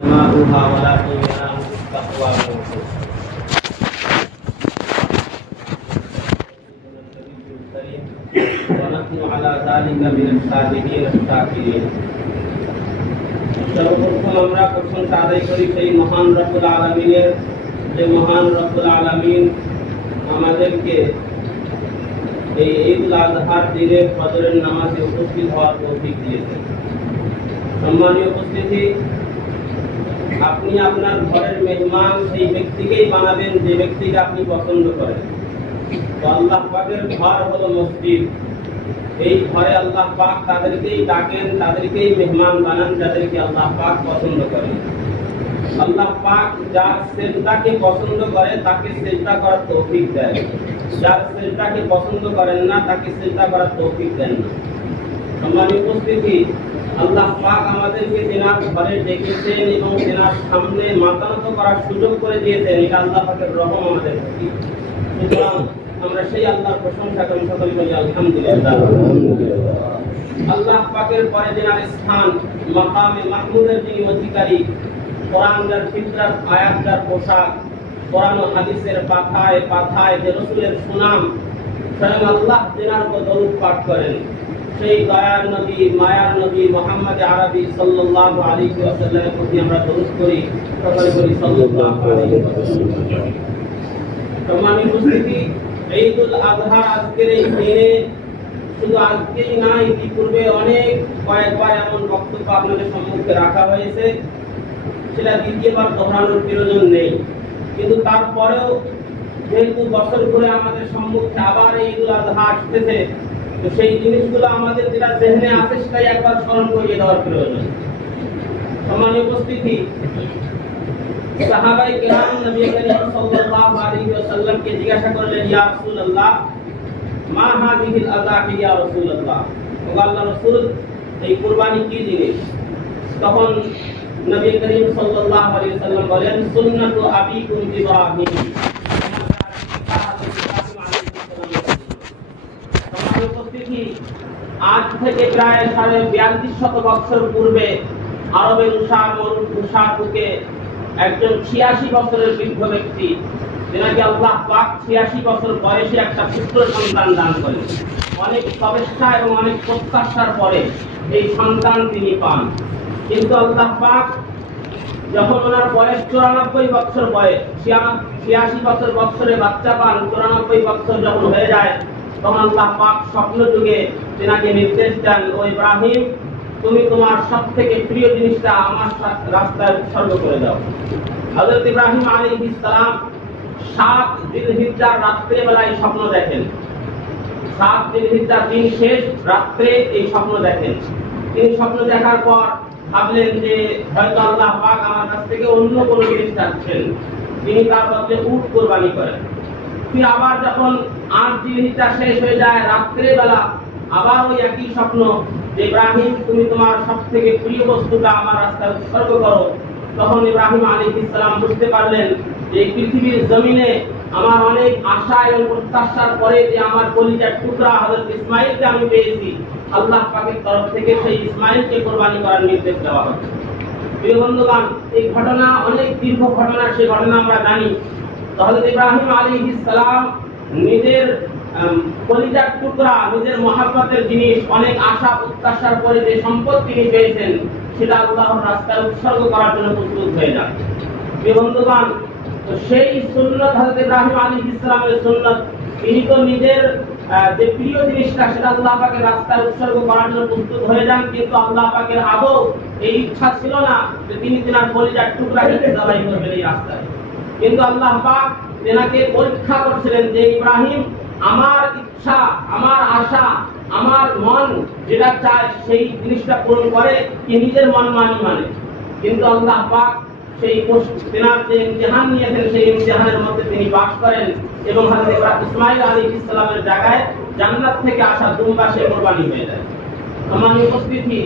ماؤها ولكن يناله التقوى منكم. ونحن على ذلك من الشاهدين الشاكرين. সর্বপ্রথম আমরা প্রশংসা আদায় করি সেই মহান রব্বুল আলামিনের, যে মহান রব্বুল আলামিন আমাদেরকে এই ঈদুল আজহার দিনে ফজরের নামাজে উপস্থিত হওয়ার তৌফিক দিয়েছেন। সম্মানীয় উপস্থিতি, আপনি আপনার ঘরের মেহমান সেই ব্যক্তিকেই বানাবেন যে ব্যক্তিকে আপনি পছন্দ করেন। তো আল্লাহ পাকের ঘর হলো মসজিদ। এই ঘরে আল্লাহ পাক তাদেরকেই ডাকেন, তাদেরকেই মেহমান বানান যাদেরকে আল্লাহ পাক পছন্দ করেন। আল্লাহ পাক যার সেজদাকে পছন্দ করে তাকে সেজদা করার তৌফিক দেয়, যার সেজদাকে পছন্দ করেন না তাকে সেজদা করার তৌফিক দেন না। সম্মানীয় উপস্থিতি, আল্লাহ পাক আমাদেরকে তেনার ঘরে ডেকেছেন এবং তেনার সামনে মাথা নত করার সুযোগ করে দিয়েছেন। এটা আল্লাহ পাকের রহম আমাদের প্রতি। সুতরাং আমরা সেই আল্লাহর প্রশংসা করি, সকলে বলি আলহামদুলিল্লাহ। আল্লাহ পাকের পরে তেনার স্থান মাকামে মাহমুদের যিনি অধিকারী, কোরআন যার ফিতরাত, আয়াত যার পোশাক, কোরআন ও হাদিসের পাথায় পাথায় যে রাসূলের সুনাম, স্বয়ং আল্লাহ তেনার উপর দরুদ পাঠ করেন, সেই দয়ার নবী, মায়ার নবী মুহাম্মদ আরবি সাল্লাল্লাহু আলাইহি ওয়াসাল্লামের প্রতি আমরা দরুদ করি, সকলে করি সাল্লাল্লাহু আলাইহি ওয়াসাল্লাম। সম্মানিত উপস্থিতি, ঈদুল আজহা আজকের এই দিনে শুধু আজকেই না, ইতিপূর্বে কয়েকবার এমন বক্তব্য আপনাদের সম্মুখে রাখা হয়েছে, সেটা দ্বিতীয়বার দোহরানোর প্রয়োজন নেই। কিন্তু তারপরেও যেহেতু বছর ঘুরে আমাদের সম্মুখে আবার এই ঈদুল আজহা আসতেছে, তো সেই জিনিসগুলো আমাদের যেটা জেহনে আছে সেটাই একবার স্মরণ করিয়ে দেওয়ার প্রয়োজন। সম্মানীয় উপস্থিতি, সাহাবায়ে কিরাম নবী করিম সাল্লাল্লাহু আলাইহি ওয়াসাল্লামকে জিজ্ঞাসা করলেন, ইয়া রাসূলুল্লাহ, মা হাযিহিল আযাহি ইয়া রাসূলুল্লাহ, ও আল্লাহর রাসূল, এই কুরবানি কি জিনিস? তখন নবী করিম সাল্লাল্লাহু আলাইহি ওয়াসাল্লাম বলেন, সুন্নাতু আবিকুম ইব্রাহিম। আজ থেকে প্রায় 4200 বছর পূর্বে আরবের উষার বুকে একজন 86 বছরের বৃদ্ধ ব্যক্তি, যেনাকে আল্লাহ পাক 86 বছর বয়সে একটা পুত্র সন্তান দান করেন। অনেক তপস্যা এবং অনেক প্রত্যাশার পরে এই সন্তান তিনি পান। কিন্তু আল্লাহ পাক যখন ওনার বয়স 94 বছর বয়স, 86 বছরে বাচ্চা পান, 94 বছর যখন হয়ে যায়, তখন আল্লাহ পাক স্বপ্ন যুগে তেনাকে নির্দেশ দেন, ও ইব্রাহিম, তুমি তোমার সবথেকে প্রিয় জিনিসটা আমার রাস্তায় উৎসর্গ করে দাও। হযরত ইব্রাহিম আলাইহিস সালাম 7 জিলহিজ্জার রাত্রে বেলায় স্বপ্ন দেখেন। 7 জিলহিজ্জার দিন শেষ রাত্রে এই স্বপ্ন দেখেন। তিনি স্বপ্ন দেখার পর ভাবলেন যে হয়তো আল্লাহ পাক আমার কাছ থেকে অন্য কোনো জিনিস চাচ্ছেন। তিনি তার বদলে উট কুরবানি করেন। ফির আবার যখন 8 জিলহিজ্জা শেষ হয়ে যায়, রাত্রে বেলা আবার ওই একই স্বপ্ন যে ইব্রাহিম, তুমি তোমার সবথেকে প্রিয় বস্তুটা আমার রাস্তায় উৎসর্গ করো। তখন ইব্রাহিম আলাইহিস সালাম বুঝতে পারলেন যে এই পৃথিবীর জমিনে আমার অনেক আশা এবং প্রত্যাশার পরে যে আমার কলিজার টুকরা হযরত ইসমাঈলকে আমি পেয়েছি, আল্লাহ পাকের তরফ থেকে সেই ইসমাঈলকে কুরবানি করার নির্দেশ দেওয়া হলো। প্রিয় বন্ধুগণ, এই ঘটনা অনেক দীর্ঘ ঘটনা, সেই ঘটনা আমরা জানি। হযরত ইব্রাহিম আলাইহিস সালাম নিজের কলিজার টুকরা, নিজের মহব্বতের জিনিস, অনেক আশা প্রত্যাশার পরে যে সম্পদ তিনি পেয়েছেন, সেটা আল্লাহর রাস্তায় উৎসর্গ করার জন্য প্রস্তুত হয়ে যান। প্রিয় বন্ধুগণ, তো সেই সুন্নাত হযরত ইব্রাহিম আলাইহিস সালামের সুন্নাত, তিনি তো নিজের যে প্রিয় জিনিসটা সেটা আল্লাহ পাকের রাস্তায় উৎসর্গ করার জন্য প্রস্তুত হয়ে যান। কিন্তু আল্লাহ পাকের আদৌ এই ইচ্ছা ছিল না যে তিনি তিনার কলিজার টুকরাকে জবাই করবেন এই রাস্তায়। কিন্তু আল্লাহ পাক তেনাকে পরীক্ষা করছিলেন যে ইব্রাহিম, আমার ইচ্ছা, আমার আশা, আমার মন যেটা চায় সেই জিনিসটা পূরণ করে কি নিজের মন মানে। কিন্তু আল্লাহ পাক সেই তেনার যে ইমতিহান নিয়েছেন, সেই ইমতিহানের মধ্যে তিনি পাস করেন এবং হযরত ইসমাঈল আলাইহিস সালামের জায়গায় জান্নাত থেকে আসা দুম্বা সে কুরবানি হয়ে যায়। আমার উপস্থিতি,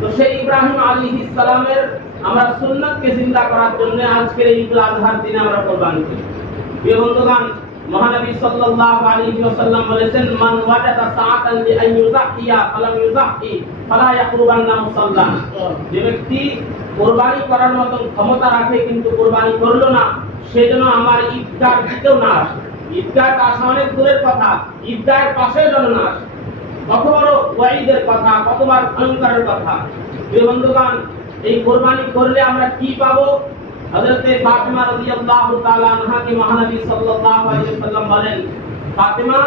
তো সেই ইব্রাহিম আলাইহিস সালামের আমরা সুন্নাতকে জিন্দা করার জন্য আজকের ঈদুল আজহার দিনে আমরা কুরবানি করি। প্রিয় বন্ধুগণ, মহানবী সাল্লাল্লাহু আলাইহি ওয়াসাল্লাম বলেছেন, মান ওয়াজাদা সাআতান লিআন ইউযাহিয়া ফালাম ইউযাহি ফালা ইয়াকরুবান্না মুসাল্লা। যে ব্যক্তি কোরবানি করার মতো ক্ষমতা রাখে কিন্তু কোরবানি করলো না, সেজন্য আমার ঈদগাহ দিতেও না আসে। ঈদগাহ আসা অনেক দূরের কথা, ঈদগাহের পাশে যেন না আসে। কত বড় ওয়াইদের কথা, কতবার ভয়ঙ্করের কথা। প্রিয় বন্ধুগণ, এই কোরবানি করলে আমরা কি পাবো? হযরতে ফাতিমা রাদিয়াল্লাহু তাআলা আনহাকে মহানবী সাল্লাল্লাহু আলাইহি ওয়াসাল্লাম বলেন, ফাতিমা,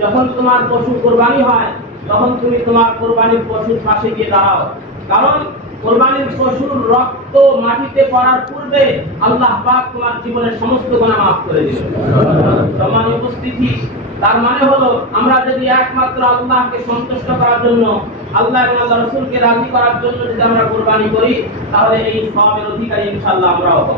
যখন তোমার পশু কোরবানি হয় তখন তুমি তোমার কোরবানির পশুর পাশে গিয়ে দাঁড়াও, কারণ কোরবানির পশুর রক্ত মাটিতে পড়ার পূর্বে আল্লাহ পাক তোমার জীবনের সমস্ত গুনাহ মাফ করে দিবেন। সম্মানিত উপস্থিতি, তার মানে হলো আমরা যদি একমাত্র আল্লাহকে সন্তুষ্ট করার জন্য, আল্লাহ এবং আল্লাহ রাসূলকে রাজি করার জন্য যদি আমরা কোরবানি করি, তাহলে এই সওয়াবের অধিকারী ইনশাআল্লাহ আমরাও হব।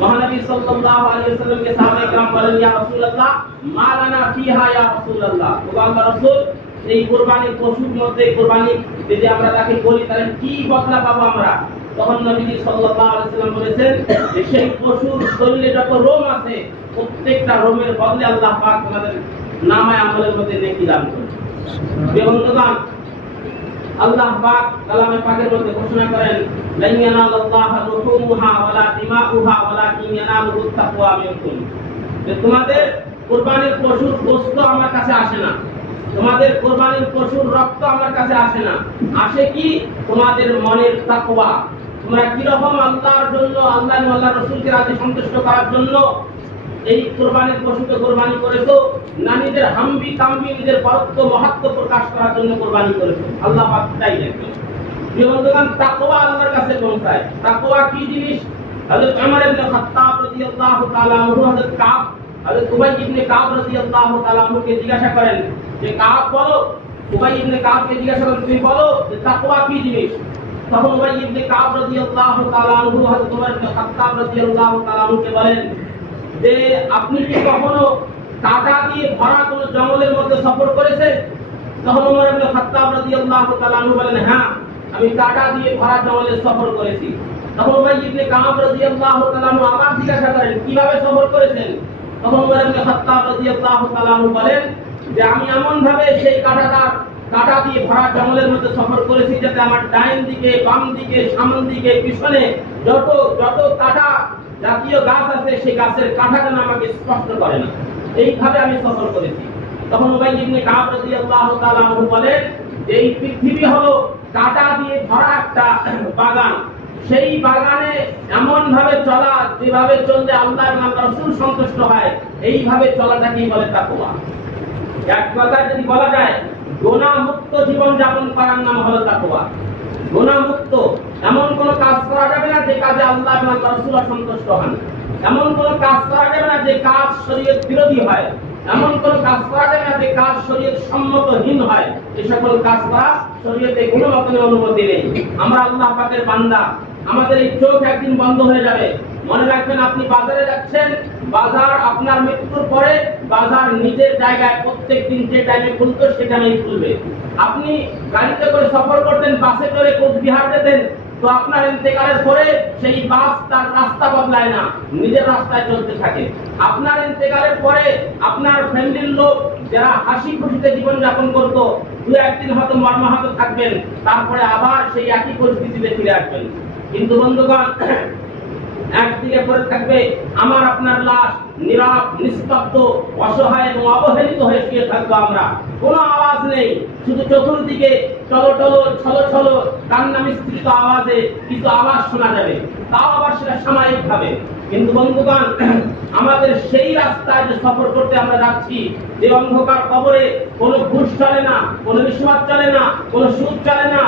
মহানবী সাল্লাল্লাহু আলাইহি ওয়াসাল্লামকে সাহাবায়ে কেরাম বলেন, ইয়া রাসূলুল্লাহ, মা লানা ফিহা ইয়া রাসূলুল্লাহ, ও আল্লাহর রাসূল, এই কোরবানির পশুর মধ্যে কোরবানি যদি আমরা তাকে করি তাহলে কি বদলা পাবো আমরা? তখন নবী সাল্লাল্লাহু আলাইহি ওয়াসাল্লাম বলেছেন যে সেই পশুর শরীরে যত রোম আছে প্রত্যেকটা রোমের বদলে আল্লাহ পাক আমাদের নামায়ে আমলের মধ্যে নেকি দান করেন। বন্ধুগণ, আল্লাহ পাক কালামে পাকের মধ্যে ঘোষণা করেন, লা ইয়ানালাল্লাহু লুহুমুহা ওয়ালা দিমাউহা ওয়ালাকিন ইয়ানালুহু তাকওয়া মিনকুম, যে তোমাদের কুরবানির পশুর গোশত আমার কাছে আসে না, তোমাদের কুরবানির পশুর রক্ত আমার কাছে আসে না, আসে কি? তোমাদের মনের তাকওয়া। তোমরা কি রকম আল্লাহর জন্য, আল্লাহ এবং আল্লাহর রাসূলকে রাজি সন্তুষ্ট করার জন্য এই কুরবানির পশুকে কুরবানি করেছো, না নিজের হাম্বি কাম্বি, নিজের বরত্ব মহত্ব প্রকাশ করার জন্য কুরবানি করেছো? আল্লাহ পাক তাই দেখেন। প্রিয় বন্ধুগণ, তাকওয়া আল্লাহর কাছে পৌঁছায়। তাকওয়া কি জিনিস? হযরত ওমর ইবনে খাত্তাব রাদিয়াল্লাহু তাআলা আনহু হযরত কাব, হযরত উবাই ইবনে কাব রাদিয়াল্লাহু তাআলা আনহুকে জিজ্ঞাসা করেন যে, কাব বলো, উবাই ইবনে কাবকে জিজ্ঞাসা করেন, তুমি বলো যে তাকওয়া কি জিনিস? তখন উবাই ইবনে কাব রাদিয়াল্লাহু তাআলা আনহু হযরত ওমর ইবনে খাত্তাব রাদিয়াল্লাহু তাআলা আনহুকে বলেন যে, আপনি কি কখনো কাঁটা দিয়ে ভরা কোনো জঙ্গলের মধ্যে সফর করেছেন? তখন ওমর ইবনে খাত্তাব রাদিয়াল্লাহু তাআলা আনহু বলেন, হ্যাঁ, আমি কাঁটা দিয়ে ভরা জঙ্গলে সফর করেছি। তখন উবাই ইবনে কাব রাদিয়াল্লাহু তাআলা আনহু আবার জিজ্ঞাসা করেন, কিভাবে সফর করেছেন? তখন ওমর ইবনে খাত্তাব রাদিয়াল্লাহু তাআলা আনহু বলেন যে, আমি এমন ভাবে সেই কাঁটা দিয়ে ভরা জঙ্গলের মধ্যে সফর করেছি যাতে আমার ডাইন দিকে, বাম দিকে, সামন দিকে, পিছনে যত কাঁটা জাতীয় গাছ আছে সেই গাছের কাঁটা যেন আমাকে স্পর্শ করে না, এইভাবে আমি সফর করেছি। তখন উবাই ইবনে কাব রাদিয়াল্লাহু তাআলা আনহু বলেন যে, এই পৃথিবী হলো কাঁটা দিয়ে ভরা একটা বাগান, সেই বাগানে এমন ভাবে চলা যেভাবে চললে আল্লাহ এবং আল্লাহর রাসূল সন্তুষ্ট হয়, এইভাবে চলাটাকেই বলে তাকওয়া। এক কথায় যদি বলা যায়, গুনাহ মুক্ত জীবন যাপন করার নাম হলো তাকওয়া। গুনাহ মুক্ত, এমন কোন কাজ করা যাবে না যে কাজে আল্লাহ এবং আল্লাহর রাসূল সন্তুষ্ট হন, এমন কোন কাজ করা যাবে না যে কাজ শরীয়ত বিরোধী হয়, এমন কোন কাজ করা যাবে না যে কাজ শরীয়ত সম্মতহীন হয়। এই সকল কাজ করা শরীয়তে কোনো রকমের অনুমতি নেই। আমরা আল্লাহ পাকের বান্দা, আমাদের এই চোখ একদিন বন্ধ হয়ে যাবে। মনে রাখবেন, আপনি বাজারে যাচ্ছেন, বাজার আপনার মৃত্যুর পরে বাজার নিজের জায়গায় প্রত্যেকদিন যে টাইমে খুলতো সে টাইমেই খুলবে। আপনি গাড়িতে করে সফর করতেন, বাসে করে কোচবিহার যেতেন, তো আপনার ইন্তেকালের পরে সেই বাস তার রাস্তা বদলায় না, নিজের রাস্তায় চলতে থাকে। আপনার ইন্তেকালের পরে আপনার ফ্যামিলির লোক যারা হাসি খুশিতে জীবন যাপন করতো, দু একদিন হয়তো মর্মাহত থাকবেন, তারপরে আবার সেই একই পরিস্থিতিতে ফিরে আসবেন। কিন্তু বন্ধুগণ, একদিকে পড়ে থাকবে আমার আপনার লাশ, নীরব, নিস্তব্ধ, অসহায় এবং অবহেলিত হয়ে শুয়ে থাকবো আমরা। কোনো আওয়াজ নেই, শুধু চতুর্দিকে চলো চলো ছলো ছলো কান্না মিশ্রিত আওয়াজে কিছু আওয়াজ শোনা যাবে, তাও আবার সেটা সাময়িক ভাবে। কিন্তু বন্ধুগণ, আমাদের সেই রাস্তায় যে সফর করতে আমরা যাচ্ছি, যে অন্ধকার কবরে কোনো ঘুষ চলে না, কোনো রিশওয়াত চলে না, কোনো সুদ চলে না,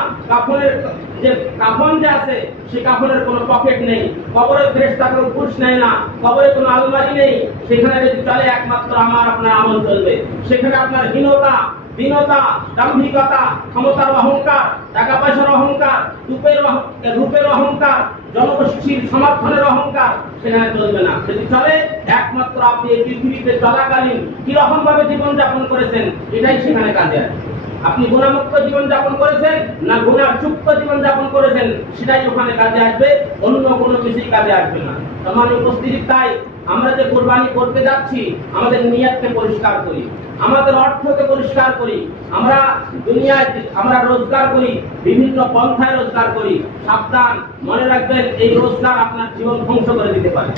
কাফন যে আছে সে কাফনের কোনো পকেট নেই, কবরে ফেরেশতা কোনো ঘুষ নেয় না, কবরে কোনো আলমারি নেই, সেখানে যদি চলে একমাত্র আমার আপনার আমল চলবে। সেখানে আপনার হীনতা, দীনতা, দাম্ভিকতা, ক্ষমতার অহংকার, টাকা পয়সার অহংকার, রূপের অহংকার, জনগোষ্ঠীর সমর্থনের অহংকার সেখানে চলবে না। যদি চলে, একমাত্র আপনি এই পৃথিবীতে চলাকালীন কিরকম ভাবে জীবন যাপন করেছেন এটাই সেখানে কাজে আসবে। আপনি গুণামুক্ত জীবন যাপন করেছেন না গুণাযুক্ত জীবন যাপন করেছেন, সেটাই ওখানে কাজে আসবে, অন্য কোনো কিছুই কাজে আসবে না। সম্মানিত উপস্থিতি, তাই আমরা যে কুরবানি করতে যাচ্ছি, আমাদের নিয়তকে পরিষ্কার করি। আমাদের অর্থকে পরিষ্কার করি। আমরা দুনিয়ায় আমরা রোজগার করি, বিভিন্ন পন্থায় রোজগার করি। সাবধান, মনে রাখবেন এই রোজগার আপনার জীবন ধ্বংস করে দিতে পারে।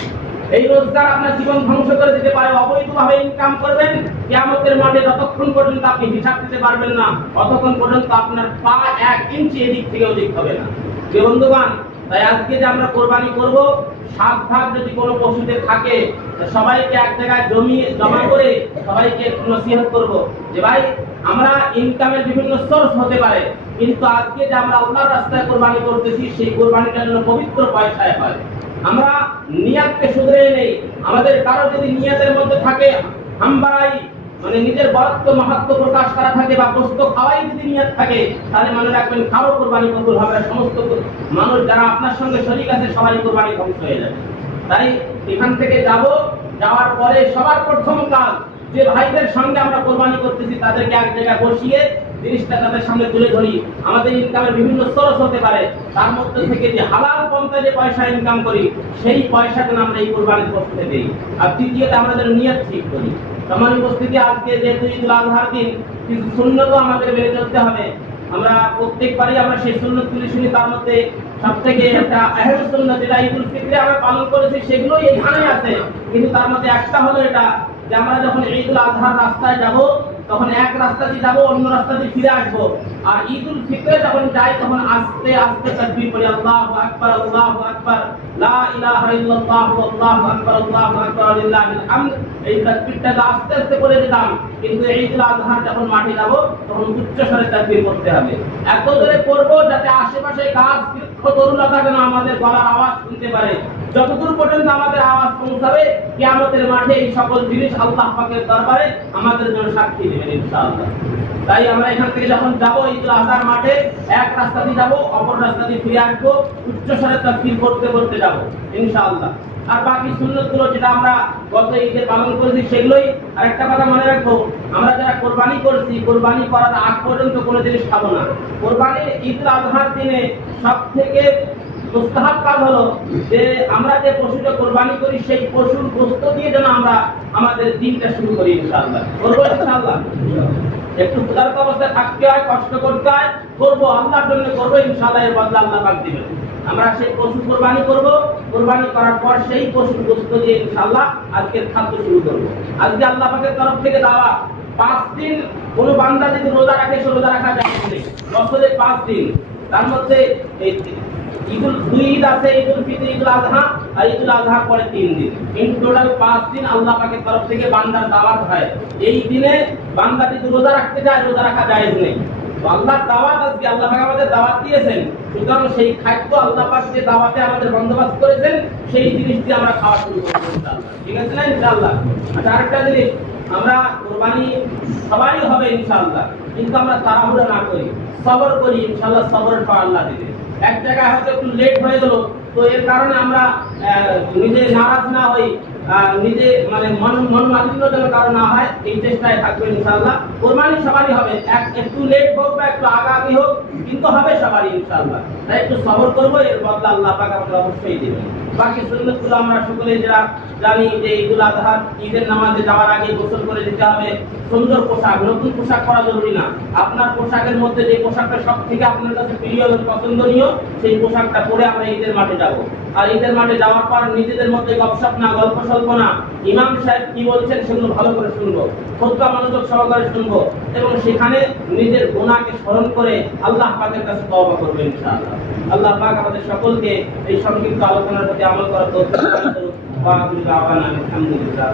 এই রোজগার আপনার জীবন ধ্বংস করে দিতে পারে। অবৈধভাবে ইনকাম করবেন, কিয়ামতের মাঠে যতক্ষণ পর্যন্ত আপনি হিসাব দিতে পারবেন না, ততক্ষণ পর্যন্ত আপনার পা 1 ইঞ্চি এদিক থেকে ওদিক হবে না। যে বন্ধুগণ, তাই আজকে যে আমরা কোরবানি করব, 7 ভাগ যদি কোনো পশুতে থাকে, সবাইকে এক জায়গায় জমা করে সবাইকে নসিহত করব যে ভাই, আমরা ইনকামের বিভিন্ন সোর্স হতে পারে, কিন্তু আজকে যে আমরা আল্লাহর রাস্তায় কোরবানি করতেছি, সেই কোরবানিটা যেন পবিত্র পয়সায় হয়। আমরা নিয়াতকে শুধরে নেই। আমাদের কারো যদি নিয়াতের মধ্যে থাকে হামবাড়াই, মানে নিজের বরত্ব মাহাত্ম প্রকাশ করা থাকে, বা গোশত খাওয়াই যদি নিয়াত থাকে, তাহলে মনে রাখবেন কারো কোরবানি কবুল হবে না। সমস্ত মানুষ যারা আপনার সঙ্গে শরীক আছে সবাই কোরবানি ধ্বংস হয়ে যাবে। তাই এখান থেকে যাওয়ার পরে সবার প্রথম কাজ, যে ভাইদের সঙ্গে আমরা কোরবানি করতেছি তাদেরকে এক জায়গায় বসিয়ে জিনিসটা তাদের সামনে তুলে ধরি। আমাদের ইনকামের বিভিন্ন সোর্স হতে পারে, তার মধ্যে থেকে যে হালাল পন্থায় যে পয়সা ইনকাম করি, সেই পয়সাটা আমরা এই কোরবানির পক্ষে দেই। আর দ্বিতীয়ত আমাদের নিয়ত ঠিক করি। সম্মানিত উপস্থিতি, আজকে যেহেতু ঈদুল আজহার দিন, কিছু সুন্নতও আমাদের মেনে চলতে হবে। আমরা প্রত্যেকবারই আমরা সেই সুন্নতগুলি শুনি, তার মধ্যে সবথেকে একটা আহম সুন্নাত যেটা ঈদুল ফিতরে আমরা পালন করেছি, সেগুলোই এখানে আছে। কিন্তু তার মধ্যে একটা হলো এটা যে আমরা যখন ঈদুল আজহার রাস্তায় যাব, তখন এক রাস্তা দিয়ে যাবো, অন্য রাস্তা দিয়ে ফিরে আসবো। আর ঈদুল ফিতরে যখন যাই, তখন আস্তে আস্তে তাকবীর পড়ি, আল্লাহু আকবার, আল্লাহু আকবার, লা ইলাহা ইল্লাল্লাহ, আল্লাহু আকবার, আল্লাহু আকবার, লিল্লাহিল হামদ। এই তাকবীরটা আস্তে আস্তে করে দিলাম। কিন্তু ঈদুল আজহার যখন মাঠে যাব, তখন উচ্চ স্বরে তাকবীর করতে হবে। এত জোরে করবো যাতে আশেপাশে গাছ বৃক্ষ তরুলতা যেন আমাদের গলার আওয়াজ শুনতে পারে। যতদূর পর্যন্ত আমাদের আওয়াজ পৌঁছাবে, কিয়ামতের মাঠে এই সকল জিনিস আল্লাহ পাকের দরবারে আমাদের জন্য সাক্ষী দেবেন ইনশাআল্লাহ। তাই আমরা এখান থেকে যখন যাবো ঈদুল আজহার মাঠে, এক রাস্তা দিয়ে যাবো, অপর রাস্তা দিয়ে ফিরে আসবো, উচ্চ স্বরে তাকবীর করতে করতে যাবো ইনশাআল্লাহ। আর বাকি সুন্নতগুলো যেটা আমরা গত ঈদে পালন করেছি সেগুলোই। আর একটা কথা মনে রাখবো, আমরা যারা কোরবানি করছি, কোরবানি করার আগ পর্যন্ত কোনো জিনিস খাবো না। কোরবানির ঈদুল আজহার দিনে সব থেকে মুস্তাহাব কাজ হলো যে আমরা যে পশুটা কোরবানি করি, সেই পশুর গোশত দিয়ে যেন আমরা আমাদের দিনটা শুরু করি ইনশাআল্লাহ। করবো ইনশাআল্লাহ। একটু ক্ষুধার্ত অবস্থায় থাকতে হয়, কষ্ট করতে হয়, করবো আল্লাহর জন্য করবো, ইনশাআল্লাহ এর বদলা আল্লাহ পাক দিবেন। আমরা সেই পশু কোরবানি করব, কোরবানি করার পর সেই পশুর গোশত দিয়ে ইনশাআল্লাহ আজকের খাদ্য শুরু করবো। আজকে আল্লাহ পাকের তরফ থেকে দেওয়া 5 দিন কোন বান্দা যদি রোজা রাখে, সে রোজা রাখা যায় না। বছরে 5 দিন, তার মধ্যে ঈদুল 2 ঈদ আছে, ঈদুল ফিতর, ঈদুল আজহা, আর ঈদুল আজহার পরে 3 দিন। কিন্তু টোটাল 5 দিন আল্লাহ পাকের তরফ থেকে বান্দার দাওয়াত হয়। এই দিনে বান্দা যদি রোজা রাখতে চায়, রোজা রাখা জায়েজ নেই। আল্লাহর দাওয়াত, আজকে আল্লাহ পাক আমাদের দাওয়াত দিয়েছেন, সুতরাং সেই খাদ্য আল্লাহ পাক যে দাওয়াতে আমাদের বন্দোবস্ত করেছেন, সেই জিনিস দিয়ে আমরা খাওয়া শুরু করব ইনশাআল্লাহ। ঠিক আছে না ইনশাআল্লাহ? আচ্ছা, আরেকটা জিনিস, আমরা কোরবানি সবাই হবে ইনশাআল্লাহ, কিন্তু আমরা তাড়াহুড়ো না করি, সবর করি ইনশাআল্লাহ। সবরের ফল আল্লাহ দিবেন। এক জায়গায় হয়তো একটু লেট হয়ে গেল, তো এর কারণে আমরা নিজে নারাজ না হই, নিজে মানে মন মালিন্য যেন কারো না হয়, এই চেষ্টায় থাকবে ইনশাআল্লাহ। কোরবানি সবারই হবে, একটু লেট হোক বা একটু আগামী হোক, কিন্তু হবে সবারই ইনশাআল্লাহ। তাই একটু সবর করবো, এর বদলা আল্লাহ পাক আমাদের অবশ্যই দিবেন। বাকি সুন্নতগুলো আমরা সকলে যারা জানি যে ঈদুল আজহার ঈদের নামাজে যাওয়ার আগে গোসল করে দিতে হবে। সুন্দর পোশাক, নতুন পোশাক পরা জরুরি না। আপনার পোশাকের মধ্যে যে পোশাকটা সব থেকে আপনার কাছে প্রিয় এবং পছন্দনীয়, সেই পোশাকটা পরে আমরা ঈদের মাঠে যাব। আর ঈদের মাঠে যাওয়ার পর নিজেদের মধ্যে গপসপ না, গল্প স্বল্প না, ইমাম সাহেব কি বলছেন সেগুলো ভালো করে শুনবো, খুতবা মনোযোগ সহকারে শুনবো, এবং সেখানে নিজের গুনাহকে স্মরণ করে আল্লাহ পাকের কাছে তওবা করবো ইনশাআল্লাহ। আল্লাহ পাক আমাদের সকলকে এই সংক্ষিপ্ত আলোচনার প্রতি আমল করার তৌফিক দান করুন। ওয়া আখিরু দাওয়ানা আলহামদুলিল্লাহ।